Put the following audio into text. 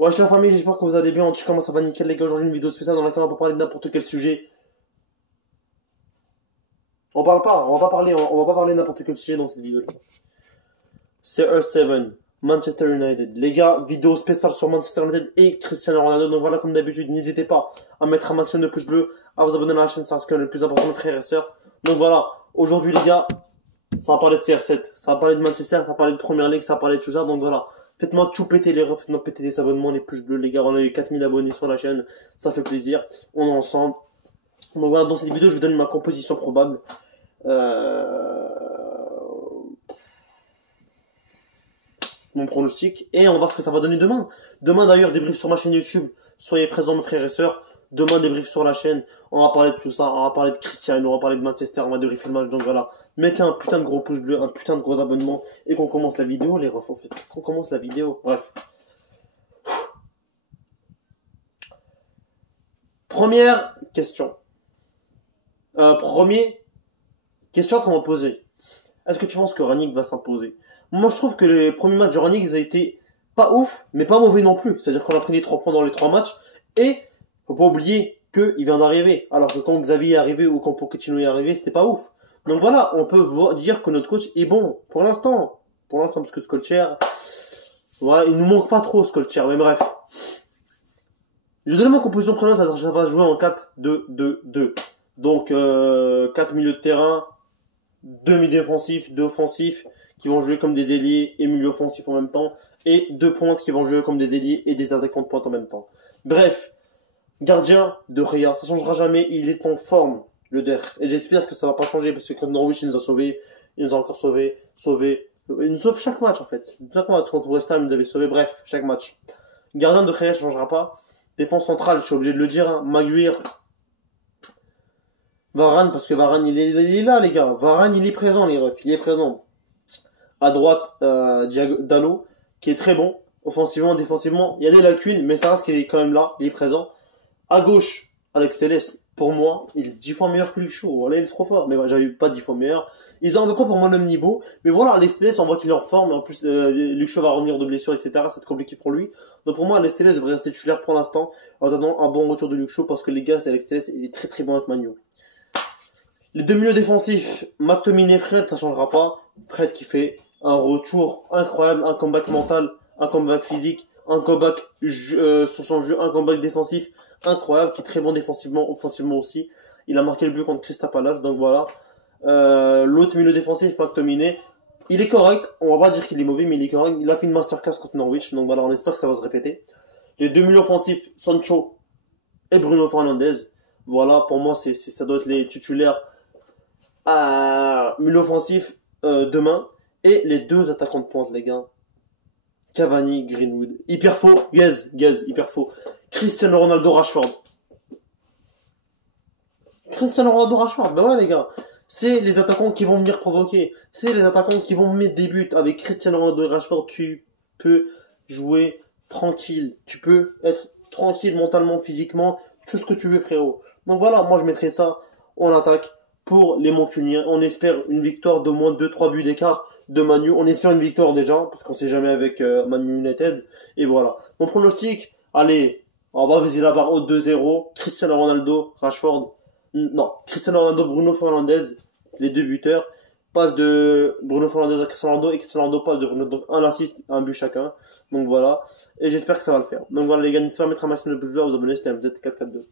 Wesh la famille, j'espère que vous allez bien. En tout cas, comment ça va nickel les gars. Aujourd'hui une vidéo spéciale dans laquelle on va parler de n'importe quel sujet. On va pas parler de n'importe quel sujet dans cette vidéo. CR7, Manchester United. Les gars, vidéo spéciale sur Manchester United et Cristiano Ronaldo. Donc voilà, comme d'habitude, n'hésitez pas à mettre un maximum de pouces bleus, à vous abonner à la chaîne, c'est ce le plus important, mes frères et sœurs. Donc voilà, aujourd'hui les gars, ça va parler de CR7, ça va parler de Manchester, ça va parler de Premier League, ça va parler de tout ça. Donc voilà, faites-moi tout péter les refs, faites-moi péter les abonnements, les pouces bleus. Les gars, on a eu 4000 abonnés sur la chaîne, ça fait plaisir. On est ensemble. Donc voilà, dans cette vidéo, je vous donne ma composition probable. Mon pronostic et on va voir ce que ça va donner demain. Demain d'ailleurs, débrief sur ma chaîne YouTube. Soyez présents mes frères et sœurs. Demain débrief sur la chaîne. On va parler de tout ça. On va parler de Cristiano, on va parler de Manchester, on va débriefer le match. Donc voilà, mettez un putain de gros pouce bleu, un putain de gros abonnement et qu'on commence la vidéo. Les refs, en fait, qu'on commence la vidéo. Bref. Première question. Premier question qu'on va poser. Est-ce que tu penses que Rangnick va s'imposer? Moi, je trouve que les premiers matchs de Rangnick, ils ont été pas ouf, mais pas mauvais non plus. C'est-à-dire qu'on a pris les 3 points dans les 3 matchs. Et faut pas oublier qu'il vient d'arriver. Alors que quand Xavier est arrivé ou quand Pochettino est arrivé, c'était pas ouf. Donc voilà, on peut dire que notre coach est bon pour l'instant. Pour l'instant, parce que Solskjaer, voilà, il nous manque pas trop Solskjaer. Mais bref. Je donne ma composition première, ça va jouer en 4-2-2-2. Donc 4 milieux de terrain, 2 milieux défensifs, 2 offensifs qui vont jouer comme des ailiers et milieux offensifs en même temps, et 2 pointes qui vont jouer comme des ailiers et des attaquants de pointe en même temps. Bref, gardien de Ria, ça changera jamais, il est en forme, le Der. Et j'espère que ça va pas changer parce que quand Norwich il nous a sauvés, il nous a encore sauvés, il nous sauve chaque match en fait. Chaque match contre West Ham, il nous avait sauvés, bref, chaque match. Gardien de Ria, ça changera pas. Défense centrale, je suis obligé de le dire, hein. Maguire, Varane, parce que Varane il est là les gars, Varane il est présent les refs, il est présent. À droite, Dalot, qui est très bon, offensivement, défensivement. Il y a des lacunes, mais ça reste qu'il est quand même là, il est présent. À gauche, Alex Telles, pour moi, il est 10 fois meilleur que Luke Shaw. Voilà, il est trop fort, mais j'avais pas 10 fois meilleur. Ils ont à peu près pour moi le même niveau, mais voilà, Alex Telles, on voit qu'il est en forme, et en plus, Luke Shaw va revenir de blessure, etc. C'est compliqué pour lui. Donc pour moi, Alex Telles devrait rester titulaire pour l'instant, en attendant un bon retour de Luke Shaw, parce que les gars, Alex Telles, il est très très bon avec Manu. Les 2 milieux défensifs, McTominay, Fred, ça changera pas. Fred qui fait un retour incroyable, un comeback mental, un comeback physique, un comeback sur son jeu, un comeback défensif incroyable, qui est très bon défensivement, offensivement aussi. Il a marqué le but contre Crystal Palace, donc voilà. L'autre milieu défensif, McTominay, il est correct, on va pas dire qu'il est mauvais, mais il est correct. Il a fait une masterclass contre Norwich, donc voilà, on espère que ça va se répéter. Les 2 milieux offensifs, Sancho et Bruno Fernandes. Voilà, pour moi, ça doit être les titulaires milieu offensif demain. Et les 2 attaquants de pointe, les gars. Cavani, Greenwood. Hyper faux. Guez, hyper faux. Cristiano Ronaldo, Rashford. Cristiano Ronaldo, Rashford. Ben ouais, les gars. C'est les attaquants qui vont venir provoquer. C'est les attaquants qui vont mettre des buts. Avec Cristiano Ronaldo et Rashford, tu peux jouer tranquille. Tu peux être tranquille mentalement, physiquement. Tout ce que tu veux, frérot. Donc voilà, moi je mettrai ça en attaque pour les Mancuniens. On espère une victoire d'au moins 2-3 buts d'écart de Manu. On espère une victoire déjà, parce qu'on sait jamais avec Manu United. Et voilà. Mon pronostic, allez, on va viser la barre haute 2-0. Cristiano Ronaldo, Rashford. Non, Cristiano Ronaldo, Bruno Fernandes, les 2 buteurs. Passe de Bruno Fernandes à Cristiano Ronaldo et Cristiano Ronaldo passe de Bruno. Donc un assist, un but chacun. Donc voilà. Et j'espère que ça va le faire. Donc voilà les gars, n'hésitez pas à mettre un maximum de pouces bleus, à vous abonner, c'était MZ442.